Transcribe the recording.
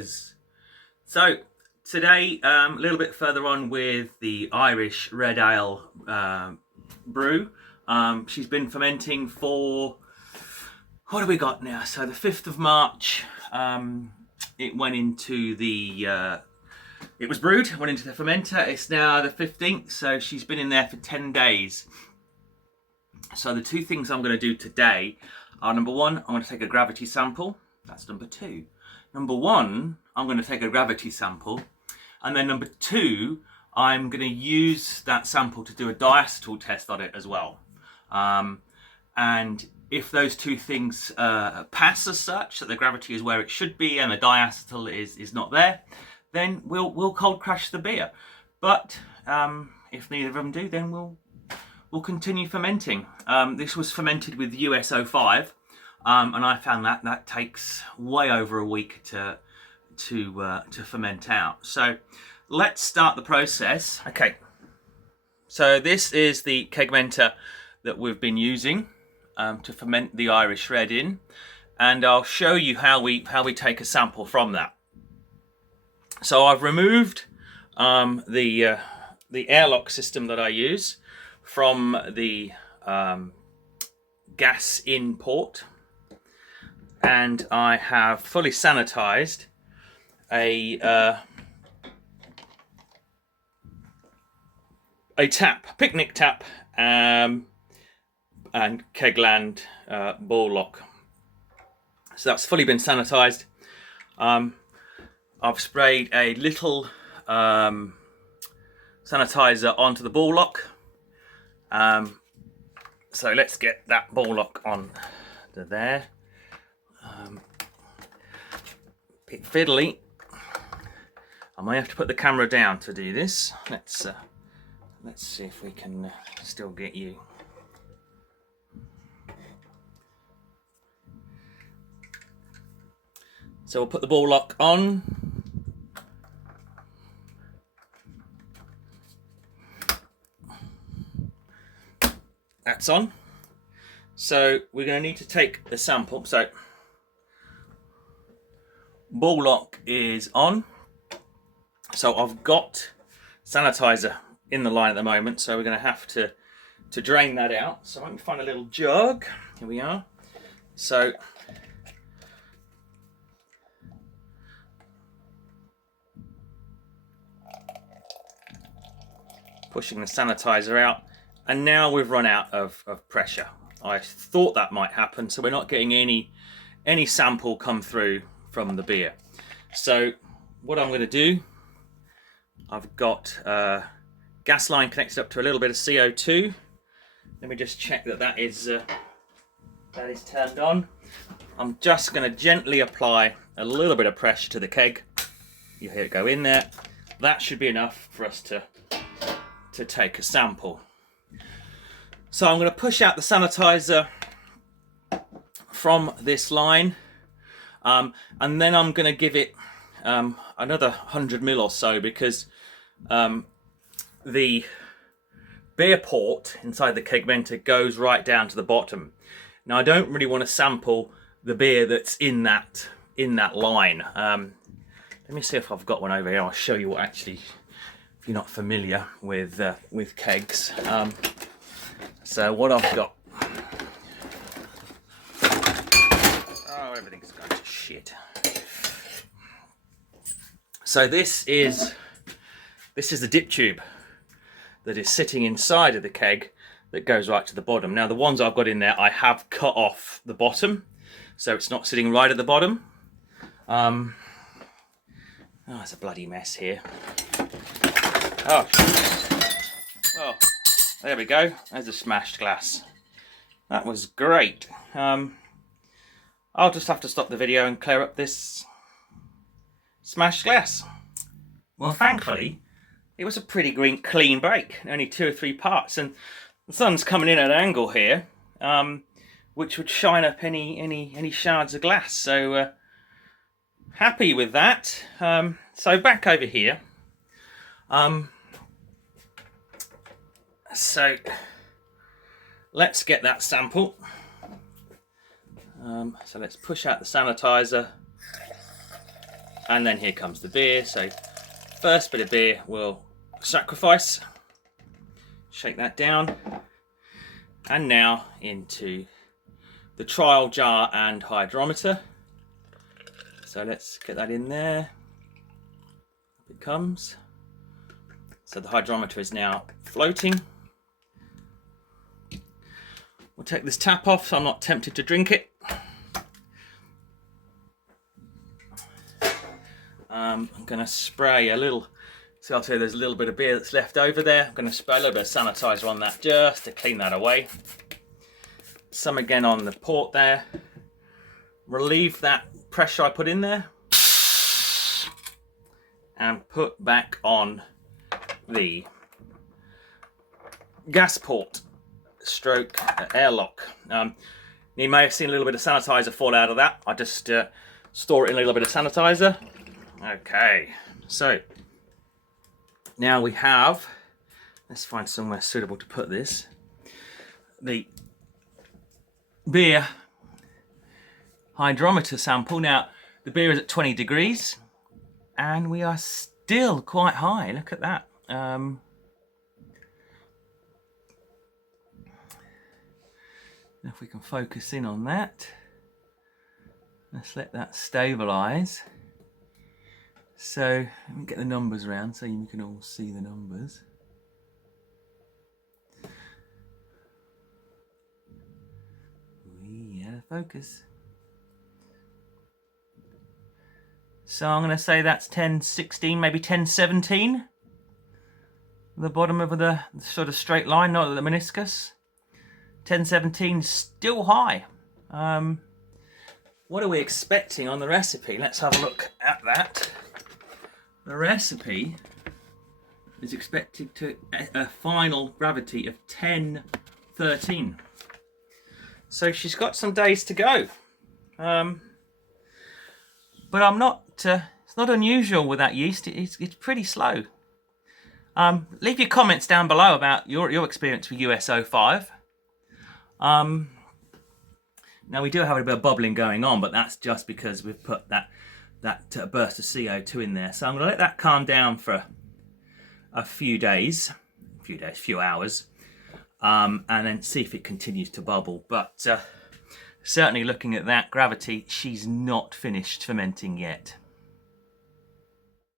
brewers. So today, a little bit further on with the Irish Red Ale brew. She's been fermenting for, what have we got now? So the 5th of March, it went into the, it was brewed, went into the fermenter. It's now the 15th, so she's been in there for 10 days. So the two things I'm going to do today are, number one, I'm going to take a gravity sample. That's number two. Number one, I'm going to take a gravity sample. And then number two, I'm going to use that sample to do a diacetyl test on it as well. And if those two things pass as such, that the gravity is where it should be and the diacetyl is not there, then we'll cold crash the beer. But if neither of them do, then we'll continue fermenting. This was fermented with US-05, and I found that takes way over a week to ferment out. So let's start the process. Okay, so this is the kegmenter that we've been using to ferment the Irish Red in, and I'll show you how we take a sample from that. So I've removed the airlock system that I use from the gas in port, and I have fully sanitized a tap, picnic tap, and Kegland ball lock. So that's fully been sanitized. I've sprayed a little sanitizer onto the ball lock. So let's get that ball lock on to there. Bit fiddly. I might have to put the camera down to do this. Let's see if we can still get you. So we'll put the ball lock on. That's on. So we're going to need to take the sample. So ball lock is on. So I've got sanitizer in the line at the moment, so we're going to have to drain that out. So let me find a little jug. Here we are. So pushing the sanitizer out, and now we've run out of pressure. I thought that might happen, so we're not getting any sample come through from the beer. So what I'm going to do, I've got a gas line connected up to a little bit of CO2. Let me just check that is turned on. I'm just going to gently apply a little bit of pressure to the keg. You hear it go in there. That should be enough for us to take a sample. So I'm going to push out the sanitizer from this line, and then I'm going to give it another 100 ml or so, because the beer port inside the kegmenter goes right down to the bottom. Now I don't really want to sample the beer that's in that line. Let me see if I've got one over here. I'll show you what actually, if you're not familiar with kegs. So what I've got. Oh, everything's going to shit. So this is the dip tube that is sitting inside of the keg that goes right to the bottom. Now the ones I've got in there, I have cut off the bottom, so it's not sitting right at the bottom. Oh, it's a bloody mess here. Oh, well, there we go. There's a smashed glass. That was great. I'll just have to stop the video and clear up this smashed glass. Well, thankfully, it was a pretty clean break, only 2 or 3 parts, and the sun's coming in at an angle here, which would shine up any shards of glass. So happy with that. So back over here. So let's get that sample. So let's push out the sanitizer. And then here comes the beer. So first bit of beer we'll sacrifice. Shake that down. And now into the trial jar and hydrometer. So let's get that in there. Up it comes. So the hydrometer is now floating. We'll take this tap off so I'm not tempted to drink it. I'm going to spray a little, see, I'll tell you there's a little bit of beer that's left over there. I'm going to spray a little bit of sanitizer on that just to clean that away. Some again on the port there. Relieve that pressure I put in there. And put back on the gas port stroke airlock. You may have seen a little bit of sanitizer fall out of that. I just store it in a little bit of sanitizer. Okay, so now we have, let's find somewhere suitable to put this, the beer hydrometer sample. Now the beer is at 20 degrees and we are still quite high. Look at that. If we can focus in on that, let's let that stabilize. So let me get the numbers around so you can all see the numbers. Yeah, focus. So I'm going to say that's 1016, maybe 1017. The bottom of the sort of straight line, not the meniscus. 1017 still high. What are we expecting on the recipe? Let's have a look at that. The recipe is expected to a final gravity of 1013. So she's got some days to go. But I'm not. It's not unusual with that yeast. It's pretty slow. Leave your comments down below about your experience with US-05. Now we do have a bit of bubbling going on, but that's just because we've put that burst of CO2 in there. So I'm going to let that calm down for a few hours, and then see if it continues to bubble. But certainly looking at that gravity, she's not finished fermenting yet.